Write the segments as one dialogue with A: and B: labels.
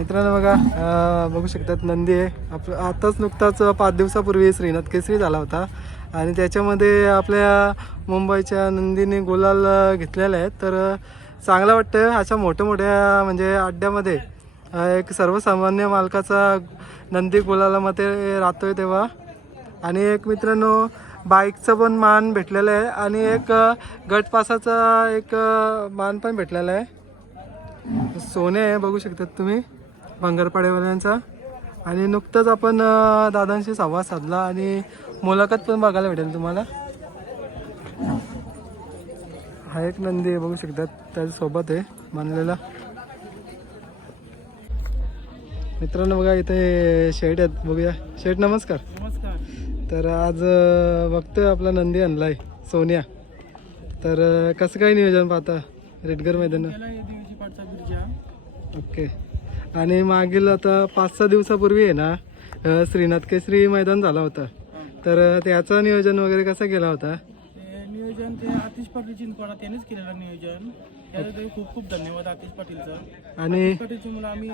A: मित्रांनो बघा बघू शकतात नंदी आहे. आप आताच नुकताच पाच दिवसापूर्वी श्रीनाथ केसरी झाला होता. आणि त्याच्यामध्ये आपल्या मुंबईच्या नंदीने गुलाल घेतलेला आहे आहेत. तर चांगलं वाटतं अशा मोठ्या मोठ्या म्हणजे अड्ड्यामध्ये एक सर्वसामान्य मालकाचा नंदी गुलालामध्ये राहतोय तेव्हा. आणि एक मित्रांनो बाईकचं पण मान भेटलेलं आहे. आणि एक गटपासाचा एक मान पण भेटलेला आहे. सोने आहे बघू शकतात तुम्ही. भंगारपाडेवाल्यांचा आणि नुकतंच आपण दादांशी संवाद साधला आणि मुलाखत पण बघायला भेटेल तुम्हाला. हा एक नंदी आहे बघू शकतात त्याच्यासोबत आहे मानलेला मित्रांनो बघा इथे शेट आहेत बघूया. शेट नमस्कार.
B: नमस्कार.
A: तर आज बघतोय आपला नंदी आणलाय सोन्या. तर कसं काय नियोजन पाहता रेडगर मैदान ओके. आणि मागील आता पाच सहा दिवसापूर्वी आहे ना श्रीनाथ केसरी मैदान झाला होता. तर त्याचं नियोजन वगैरे कसं केला होता?
B: नियोजन ते आतिश पाटील चिंचवाडा त्यांनीच केलेलं नियोजन. खूप खूप धन्यवाद आतिश पाटीलचं.
A: आणि
B: आम्ही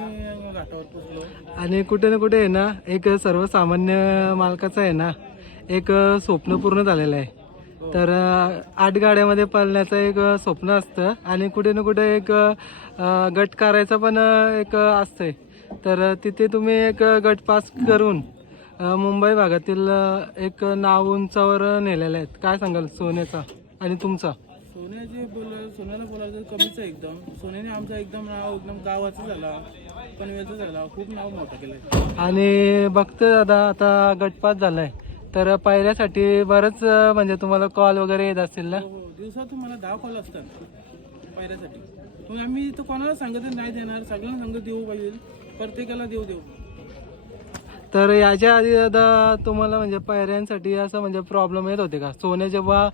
B: घाटावर पोचलो
A: आणि कुठे ना कुठे आहे ना एक सर्वसामान्य मालकाचं आहे ना एक स्वप्न पूर्ण झालेलं आहे. तर आठ गाड्यामध्ये पळण्याचं एक स्वप्न असतं आणि कुठे ना कुठे एक गट करायचं पण एक असतंय. तर तिथे तुम्ही एक गट पास करून मुंबई भागातील एक नाव उंचावर नेलेलं आहेत. काय सांगाल सोन्याचा आणि तुमचा?
B: सोन्याचे बोल सोन्याला बोलायचं कमीच आहे एकदम. सोन्याने आमचं एकदम नाव एकदम गावाचं झाला पनवेलचं झाला. खूप नाव मोठं केलं
A: आणि बघतोय दादा आता गटपात झालाय. तर पायऱ्यासाठी बरंच म्हणजे तुम्हाला कॉल वगैरे येत असतील ना?
B: हो हो. दिवसातून मला दहा कॉल असतात पायऱ्यासाठी. आम्ही तर कोणाला सांगत नाही देणार. सगळ्यांना सांगत देऊ पाहिजे. प्रत्येकाला देऊ देऊ.
A: तर याच्या आधी दादा तुम्हाला म्हणजे पायऱ्यांसाठी असं म्हणजे प्रॉब्लेम येत होते का? सोने जेव्हा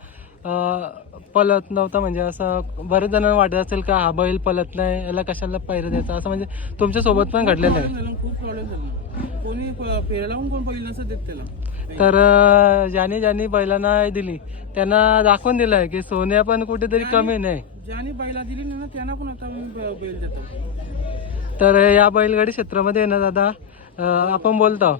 A: पलत नव्हता म्हणजे असं बरेच जणांना वाटत असेल का हा बैल पलत नाही याला कशाला पायऱ्या द्यायचा? असं म्हणजे तुमच्यासोबत पण घडलेलं आहे.
B: खूप प्रॉब्लेम झाला. कोणी देत त्याला?
A: तर ज्याने ज्यांनी बैलांना दिली त्यांना दाखवून दिलं आहे की सोन्या पण कुठेतरी कमी नाही.
B: ज्याने बैला दिली ना त्यांना पण आता बैल देतो.
A: तर या बैलगाडी क्षेत्रामध्ये ना दादा आपण बोलतो.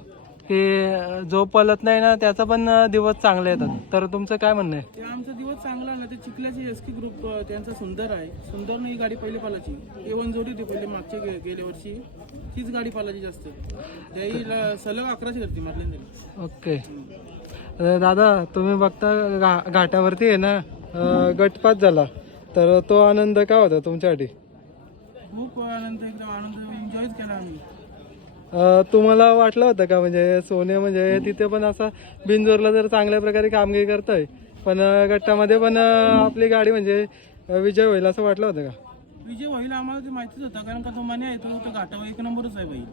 A: की जो पलत नाही ना त्याचा पण दिवस चांगले येतात. तर तुमचं काय म्हणणं आहे?
B: ते आमचा दिवस चांगला ना ते चिखल्याचे एस के ग्रुप त्यांचा सुंदर आहे. सुंदरनं ही गाडी पहिली पालाची. एवन जोडी होती पहिले मागच्या गे- गेल्या वर्षी. तीच गाडी पालाची जास्त. त्याही ल- सलग अकराची करते मारले
A: ओके. अं, दादा तुम्ही बघता घा घाटावरती आहे ना अं, गटपात झाला. तर तो आनंद काय होता तुमच्यासाठी?
B: खूप आनंद एकदम आनंद. एन्जॉयच केला आम्ही.
A: तुम्हाला वाटलं होतं का? म्हणजे सोने म्हणजे तिथे पण असं बिनजोरला जर चांगल्या प्रकारे कामगिरी करतोय पण गटामध्ये पण आपली गाडी म्हणजे विजय होईल असं वाटलं होतं का?
B: विजय होईल आम्हाला ते माहितीच होतं कारण का तो माने आहे तो तो घाटावर एक नंबरच आहे बाई.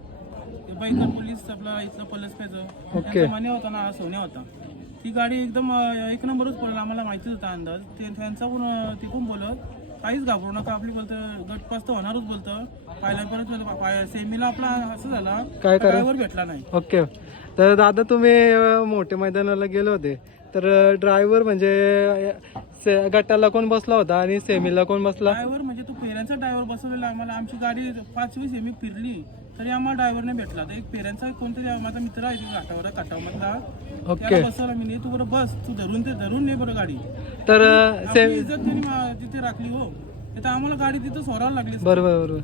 B: ते बाईकर पोलीस आपला इथला पलस
A: ओके.
B: माने होता ना हा सोन्या होता. ती गाडी एकदम एक नंबरच पडला आम्हाला माहितीच होता अंदाज. ते त्यांचा पण ते पण बोलत काहीच घाबरू नका. आपली बोलतं गट पास तर होणारच बोलतं. पाहिला परत सेमीला आपला असं झाला.
A: काय?
B: ड्रायव्हर भेटला नाही.
A: ओके. तर दादा तुम्ही अं, मोठ्या मैदानाला गेले होते. तर ड्रायव्हर म्हणजे से- गटाला कोण बसला होता आणि सेमीला कोण बसला?
B: ड्रायव्हर म्हणजे तो फेऱ्यांचा ड्रायव्हर बसवलेला आम्हाला आमची गाडी पाचवी सेमी फिरली तरी आम्हाला ड्रायव्हरने भेटला. तर एक फेऱ्यांचा कोणतरी माझा मित्र आहे तिथे घाटावर काटावमधला
A: ओके
B: त्याला बसवला मी तू बरं बस तू धरून ते धरून ने बरं गाडी.
A: तर अं,
B: आपली
A: से
B: इज्जत त्यांनी मा- तिथे राखली हो. तर आम्हाला गाडी तिथं सोडायला लागली.
A: बरोबर बरोबर.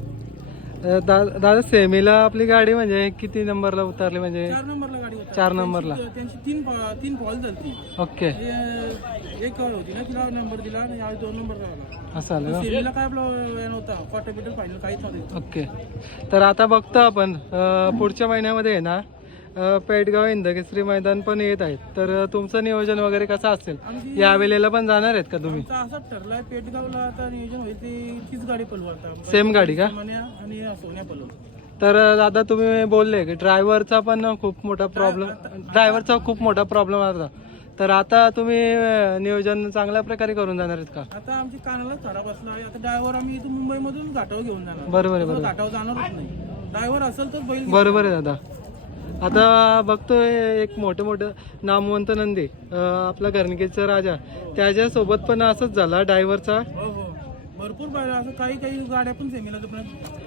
A: अं, दा- दादा सेमीला आपली गाडी म्हणजे किती नंबरला उतरली म्हणजे?
B: चार नंबरला होती
A: चार नंबरला.
B: त्यांची- तीन तीन बॉल झालती
A: ओके.
B: एक होती ना तिला नंबर दिला आणि यावेळी दोन नंबर
A: असं आलं?
B: सेमीला काय आपलं नव्हता क्वार्टर फायनल काहीच नव्हतं
A: ओके. तर आता बघतो आपण पुढच्या महिन्यामध्ये आहे ना अं, पेडगाव इंदकेसरी मैदान पण येत आहेत. तर तुमचं नियोजन वगैरे कसं असेल? या वेळेला पण जाणार आहेत का तुम्ही?
B: असं ठरलंय पेटगावला आता नियोजन होईल तीच गाडी पलवू
A: सेम गाडी का?
B: आणि सोन्या पलवू
A: तर दादा तुम्ही बोलले की ड्रायव्हरचा पण खूप मोठा प्रॉब्लेम ड्रायव्हरचा खूप मोठा प्रॉब्लेम होता. तर आता तुम्ही नियोजन चांगल्या प्रकारे करून जाणार आहेत का?
B: आता आमची कानाला खराब असला आता ड्रायव्हर आम्ही इथून मुंबईमधून घाटावर घेऊन जाणार
A: बरोबर आहे बरोबर
B: घाटावर जाणारच नाही. ड्रायव्हर असेल तर बैल
A: बरोबर आहे दादा. आता बघतोय एक मोठं मोठं नामवंत नंदी आपला घरणकेचा राजा. त्याच्यासोबत पण असंच झाला ड्रायव्हरचा.
B: हो हो. भरपूर पाहिलं असं काही काही गाड्या पण सेमीला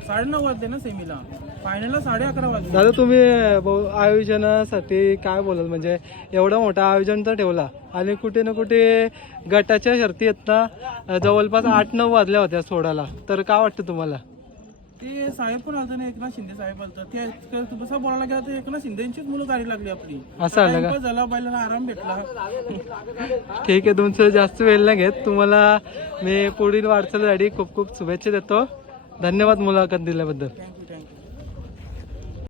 B: साडे नऊ वाजले ना सेमीला. फायनलला साडे अकरा वाजले
A: दादा तुम्ही बहु- आयोजनासाठी काय बोलाल? म्हणजे एवढं मोठं आयोजन तर ठेवला. आणि कुठे ना कुठे गटाच्या शर्ती आहेत ना? जवळपास आठ नऊ वाजल्या होत्या सोडायला. तर काय वाटतं तुम्हाला?
B: ते साहेब पण आलते ना एकनाथ शिंदे साहेब आलतं. ते तसं बोलायला गेला तर एकनाथ शिंदेचीच मुलं गाडी लागली आपली.
A: असं आलं का?
B: झाला बैलाला आराम भेटला.
A: ठीक आहे तुमचं जास्त वेळ नाही घेत. तुम्हाला मी पुढील वाटचालीसाठी खूप खूप शुभेच्छा देतो. धन्यवाद मुलाखत दिल्याबद्दल.